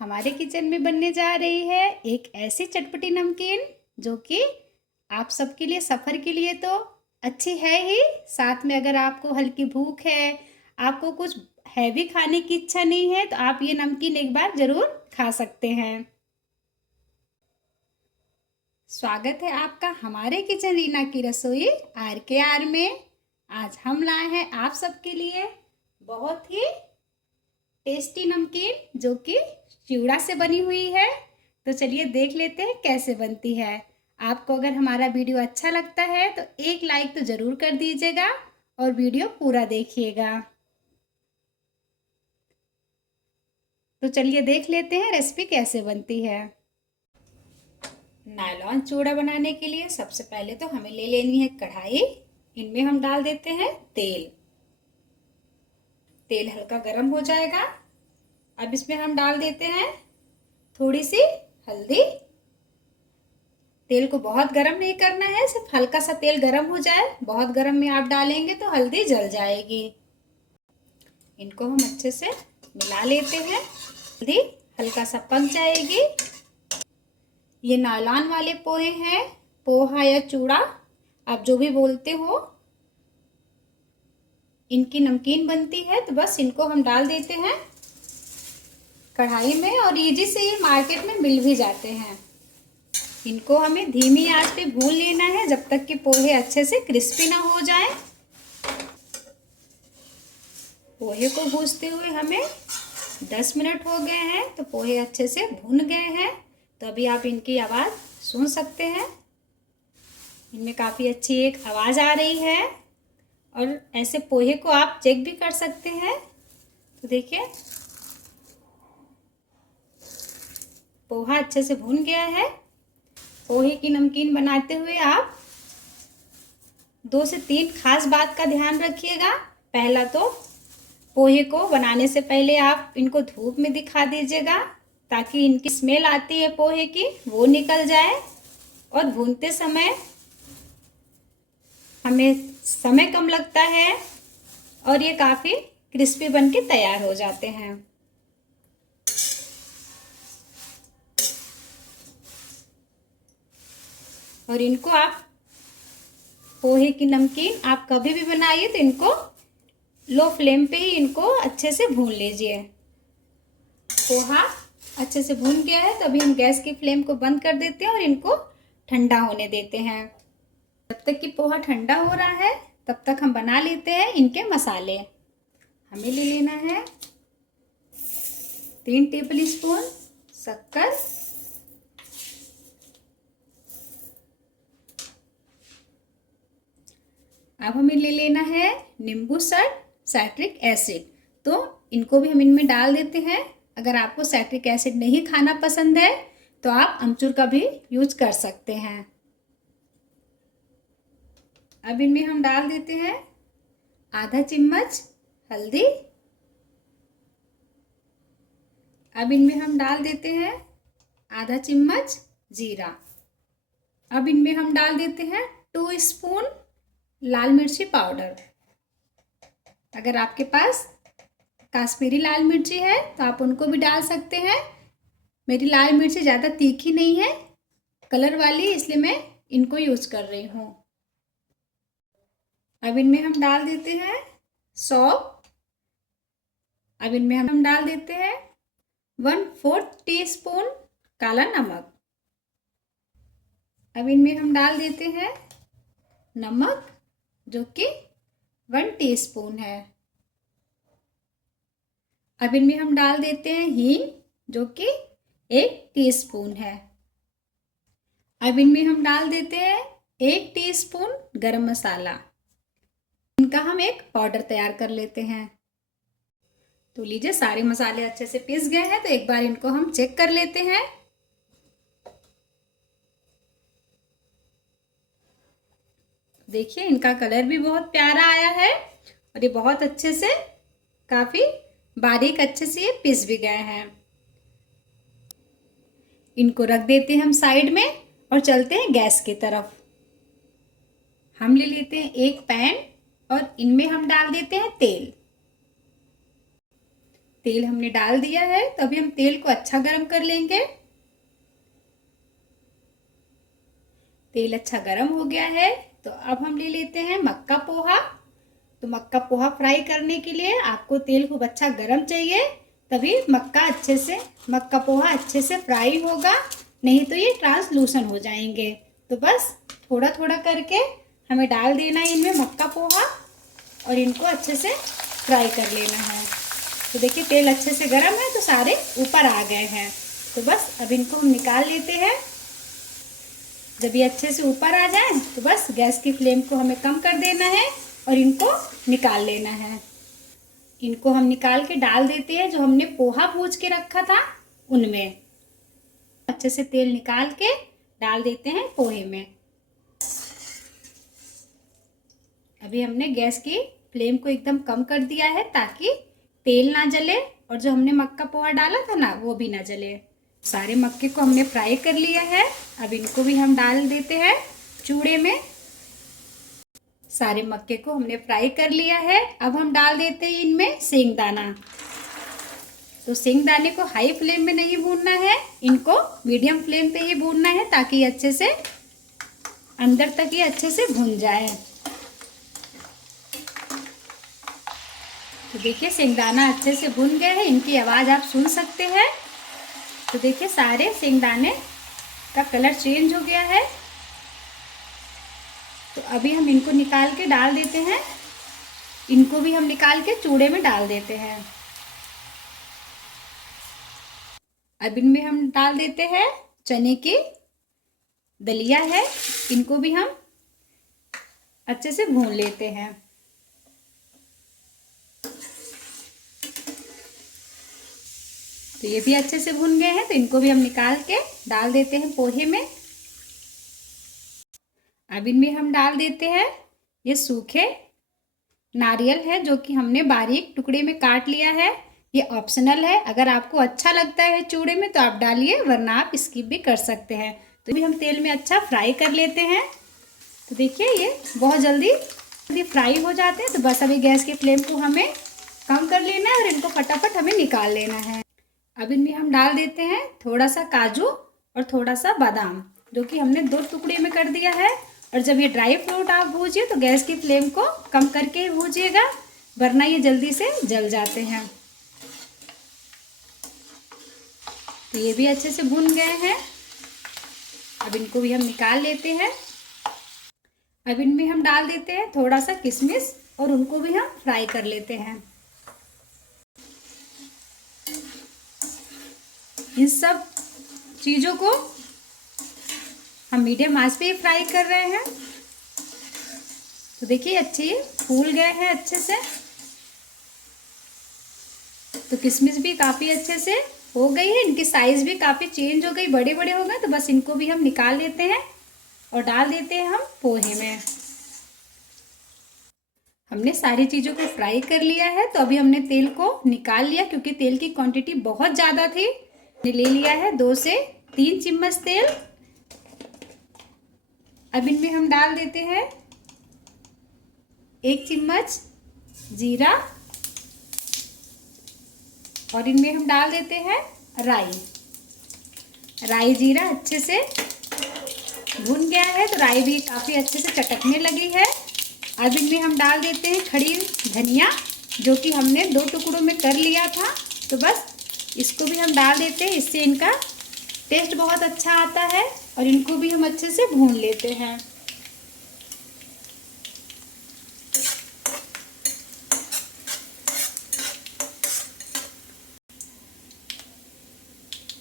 हमारे किचन में बनने जा रही है एक ऐसी चटपटी नमकीन जो कि आप सबके लिए सफ़र के लिए तो अच्छी है ही। साथ में अगर आपको हल्की भूख है, आपको कुछ हैवी खाने की इच्छा नहीं है, तो आप ये नमकीन एक बार ज़रूर खा सकते हैं। स्वागत है आपका हमारे किचन रीना की रसोई RKR में। आज हम लाए हैं आप सबके लिए बहुत ही टेस्टी नमकीन जो कि चिवड़ा से बनी हुई है। तो चलिए देख लेते हैं कैसे बनती है। आपको अगर हमारा वीडियो अच्छा लगता है तो एक लाइक तो ज़रूर कर दीजिएगा और वीडियो पूरा देखिएगा। तो चलिए देख लेते हैं रेसिपी कैसे बनती है। नायलॉन चिवड़ा बनाने के लिए सबसे पहले तो हमें ले लेनी है कढ़ाई। इनमें हम डाल देते हैं तेल। तेल हल्का गर्म हो जाएगा। अब इसमें हम डाल देते हैं थोड़ी सी हल्दी। तेल को बहुत गरम नहीं करना है, सिर्फ हल्का सा तेल गरम हो जाए। बहुत गरम में आप डालेंगे तो हल्दी जल जाएगी। इनको हम अच्छे से मिला लेते हैं। हल्दी हल्का सा पक जाएगी। ये नायलॉन वाले पोहे हैं, पोहा या चूड़ा आप जो भी बोलते हो। इनकी नमकीन बनती है तो बस इनको हम डाल देते हैं कढ़ाई में और इजी से ये मार्केट में मिल भी जाते हैं। इनको हमें धीमी आंच पे भून लेना है जब तक कि पोहे अच्छे से क्रिस्पी ना हो जाए। पोहे को भूनते हुए हमें 10 मिनट हो गए हैं, तो पोहे अच्छे से भून गए हैं। तो अभी आप इनकी आवाज़ सुन सकते हैं। इनमें काफ़ी अच्छी एक आवाज़ आ रही है और ऐसे पोहे को आप चेक भी कर सकते हैं। तो देखिए पोहा अच्छे से भून गया है। पोहे की नमकीन बनाते हुए आप 2 से 3 खास बात का ध्यान रखिएगा। पहला तो पोहे को बनाने से पहले आप इनको धूप में दिखा दीजिएगा ताकि इनकी स्मेल आती है पोहे की वो निकल जाए। और भूनते समय हमें समय कम लगता है और ये काफ़ी क्रिस्पी बन के तैयार हो जाते हैं। और इनको आप पोहे की नमकीन आप कभी भी बनाइए तो इनको लो फ्लेम पे ही इनको अच्छे से भून लीजिए। पोहा अच्छे से भून गया है तो अभी हम गैस की फ्लेम को बंद कर देते हैं और इनको ठंडा होने देते हैं। जब तक कि पोहा ठंडा हो रहा है तब तक हम बना लेते हैं इनके मसाले। हमें ले लेना है 3 टेबल स्पून शक्कर, अब हमें ले लेना है नींबू साइट्रिक एसिड। तो इनको भी हम इनमें डाल देते हैं। अगर आपको साइट्रिक एसिड नहीं खाना पसंद है तो आप अमचूर का भी यूज कर सकते हैं। अब इनमें हम डाल देते हैं आधा चम्मच हल्दी। अब इनमें हम डाल देते हैं आधा चम्मच जीरा। अब इनमें हम डाल देते हैं 2 स्पून लाल मिर्ची पाउडर। अगर आपके पास काश्मीरी लाल मिर्ची है तो आप उनको भी डाल सकते हैं। मेरी लाल मिर्ची ज़्यादा तीखी नहीं है, कलर वाली, इसलिए मैं इनको यूज कर रही हूँ। अब इनमें हम डाल देते हैं सौंफ। अब इनमें हम डाल देते हैं 1/4 टीस्पून काला नमक। अब इनमें हम डाल देते हैं नमक जो कि 1 टीस्पून है। अब इनमें हम डाल देते हैं हींग जो कि 1 टीस्पून है। अब इनमें हम डाल देते हैं 1 टीस्पून गरम मसाला। इनका हम एक पाउडर तैयार कर लेते हैं। तो लीजिए सारे मसाले अच्छे से पीस गए हैं, तो एक बार इनको हम चेक कर लेते हैं। देखिए इनका कलर भी बहुत प्यारा आया है और ये बहुत अच्छे से काफी बारीक अच्छे से ये पीस भी गए हैं। इनको रख देते हैं हम साइड में और चलते हैं गैस की तरफ। हम ले लेते हैं एक पैन और इनमें हम डाल देते हैं तेल। तेल हमने डाल दिया है, तो अभी हम तेल को अच्छा गरम कर लेंगे। तेल अच्छा गरम हो गया है, तो अब हम ले लेते हैं मक्का पोहा। तो मक्का पोहा फ्राई करने के लिए आपको तेल खूब अच्छा गरम चाहिए, तभी मक्का पोहा अच्छे से फ्राई होगा, नहीं तो ये ट्रांसलूसेंट हो जाएंगे। तो बस थोड़ा थोड़ा करके हमें डाल देना है इनमें मक्का पोहा और इनको अच्छे से फ्राई कर लेना है। तो देखिए तेल अच्छे से गरम है, तो सारे ऊपर आ गए हैं। तो बस अब इनको हम निकाल लेते हैं। जब ये अच्छे से ऊपर आ जाए तो बस गैस की फ्लेम को हमें कम कर देना है और इनको निकाल लेना है। इनको हम निकाल के डाल देते हैं जो हमने पोहा भूज के रखा था उनमें। अच्छे से तेल निकाल के डाल देते हैं पोहे में। अभी हमने गैस की फ्लेम को एकदम कम कर दिया है ताकि तेल ना जले और जो हमने मक्का पोहा डाला था ना वो भी ना जले। सारे मक्के को हमने फ्राई कर लिया है। अब इनको भी हम डाल देते हैं चूड़े में। सारे मक्के को हमने फ्राई कर लिया है। अब हम डाल देते हैं इनमें सेंगदाना। तो सेंगदाने को हाई फ्लेम में नहीं भूनना है, इनको मीडियम फ्लेम पे ही भूनना है ताकि अच्छे से अंदर तक ये अच्छे से भून जाए। तो देखिए सेंगदाना अच्छे से भुन गए हैं, इनकी आवाज़ आप सुन सकते हैं। तो देखिए सारे सेंगदाने का कलर चेंज हो गया है। तो अभी हम इनको निकाल के डाल देते हैं। इनको भी हम निकाल के चूड़े में डाल देते हैं। अब इनमें हम डाल देते हैं चने की दलिया है, इनको भी हम अच्छे से भून लेते हैं। तो ये भी अच्छे से भुन गए हैं, तो इनको भी हम निकाल के डाल देते हैं पोहे में। अब इनमें हम डाल देते हैं ये सूखे नारियल है जो कि हमने बारीक टुकड़े में काट लिया है। ये ऑप्शनल है, अगर आपको अच्छा लगता है चूड़े में तो आप डालिए, वरना आप स्किप भी कर सकते हैं। तो भी हम तेल में अच्छा फ्राई कर लेते हैं। तो देखिए ये बहुत जल्दी फ्राई हो जाते हैं। तो बस अभी गैस की फ्लेम को हमें कम कर लेना है और इनको फटाफट हमें निकाल लेना है। अब इनमें हम डाल देते हैं थोड़ा सा काजू और थोड़ा सा बादाम, जो कि हमने 2 टुकड़े में कर दिया है। और जब ये ड्राई फ्रूट आप भूजिए तो गैस की फ्लेम को कम करके ही भूजिएगा, वरना ये जल्दी से जल जाते हैं। तो ये भी अच्छे से भुन गए हैं। अब इनको भी हम निकाल लेते हैं। अब इनमें हम डाल देते हैं थोड़ा सा किशमिश और उनको भी हम फ्राई कर लेते हैं। इन सब चीज़ों को हम मीडियम आंच पे ही फ्राई कर रहे हैं। तो देखिए अच्छे फूल गए हैं अच्छे से। तो किशमिश भी काफ़ी अच्छे से हो गई है, इनकी साइज़ भी काफ़ी चेंज हो गई, बड़े बड़े हो गए। तो बस इनको भी हम निकाल लेते हैं और डाल देते हैं हम पोहे में। हमने सारी चीज़ों को फ्राई कर लिया है। तो अभी हमने तेल को निकाल लिया, क्योंकि तेल की क्वांटिटी बहुत ज़्यादा थी। ले लिया है 2 से 3 चम्मच तेल। अब इनमें हम डाल देते हैं 1 चम्मच जीरा और इनमें हम डाल देते हैं राई जीरा अच्छे से भुन गया है, तो राई भी काफ़ी अच्छे से चटकने लगी है। अब इनमें हम डाल देते हैं खड़ी धनिया, जो कि हमने 2 टुकड़ों में कर लिया था। तो बस इसको भी हम डाल देते हैं, इससे इनका टेस्ट बहुत अच्छा आता है। और इनको भी हम अच्छे से भून लेते हैं।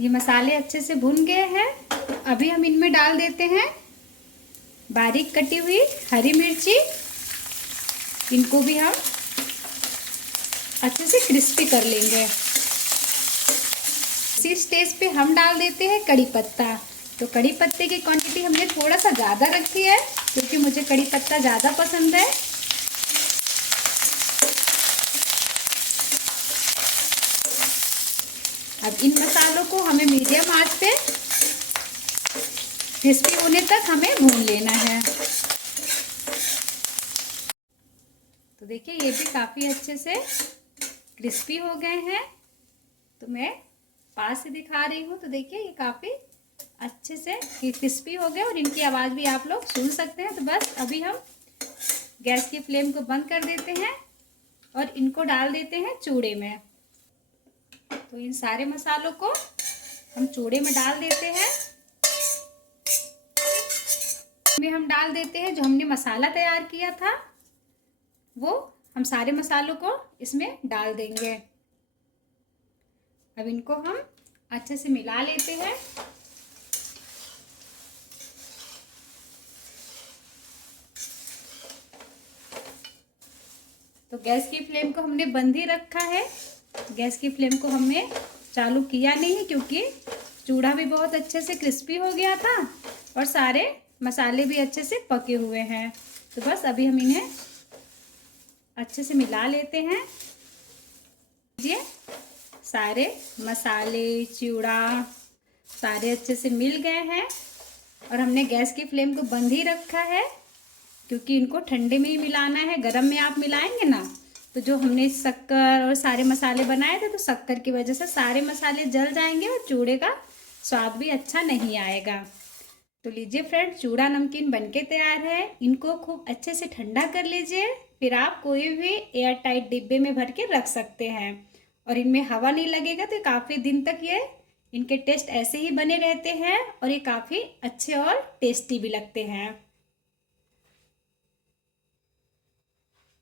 ये मसाले अच्छे से भुन गए हैं। अभी हम इनमें डाल देते हैं बारीक कटी हुई हरी मिर्ची। इनको भी हम अच्छे से क्रिस्पी कर लेंगे। इसी स्टेज पे हम डाल देते हैं कड़ी पत्ता। तो कड़ी पत्ते की क्वांटिटी हमने थोड़ा सा ज़्यादा रखी है, क्योंकि मुझे कड़ी पत्ता ज़्यादा पसंद है। अब इन मसालों को हमें मीडियम आंच पे क्रिस्पी होने तक हमें भून लेना है। तो देखिए ये भी काफ़ी अच्छे से क्रिस्पी हो गए हैं। तो मैं पास से दिखा रही हूँ। तो देखिए ये काफ़ी अच्छे से क्रिस्पी हो गए और इनकी आवाज़ भी आप लोग सुन सकते हैं। तो बस अभी हम गैस की फ्लेम को बंद कर देते हैं और इनको डाल देते हैं चूड़े में। तो इन सारे मसालों को हम चूड़े में डाल देते हैं। में हम डाल देते हैं जो हमने मसाला तैयार किया था, वो हम सारे मसालों को इसमें डाल देंगे। अब इनको हम अच्छे से मिला लेते हैं। तो गैस की फ्लेम को हमने बंद ही रखा है, गैस की फ्लेम को हमने चालू किया नहीं है, क्योंकि चूड़ा भी बहुत अच्छे से क्रिस्पी हो गया था और सारे मसाले भी अच्छे से पके हुए हैं। तो बस अभी हम इन्हें अच्छे से मिला लेते हैं। ये सारे मसाले चूड़ा सारे अच्छे से मिल गए हैं और हमने गैस की फ्लेम को बंद ही रखा है, क्योंकि इनको ठंडे में ही मिलाना है। गरम में आप मिलाएंगे ना तो जो हमने शक्कर और सारे मसाले बनाए थे, तो शक्कर की वजह से सारे मसाले जल जाएंगे और चूड़े का स्वाद भी अच्छा नहीं आएगा। तो लीजिए फ्रेंड, चूड़ा नमकीन बनके तैयार है। इनको खूब अच्छे से ठंडा कर लीजिए, फिर आप कोई भी एयर टाइट डिब्बे में भर के रख सकते हैं और इनमें हवा नहीं लगेगा, तो काफ़ी दिन तक ये इनके टेस्ट ऐसे ही बने रहते हैं और ये काफ़ी अच्छे और टेस्टी भी लगते हैं।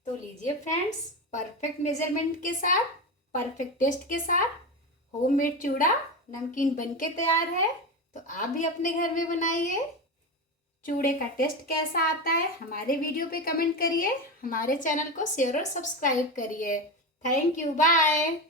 तो लीजिए फ्रेंड्स, परफेक्ट मेजरमेंट के साथ, परफेक्ट टेस्ट के साथ होममेड चूड़ा नमकीन बनके तैयार है। तो आप भी अपने घर में बनाइए। चूड़े का टेस्ट कैसा आता है हमारे वीडियो पे कमेंट करिए, हमारे चैनल को शेयर और सब्सक्राइब करिए। Thank you, bye.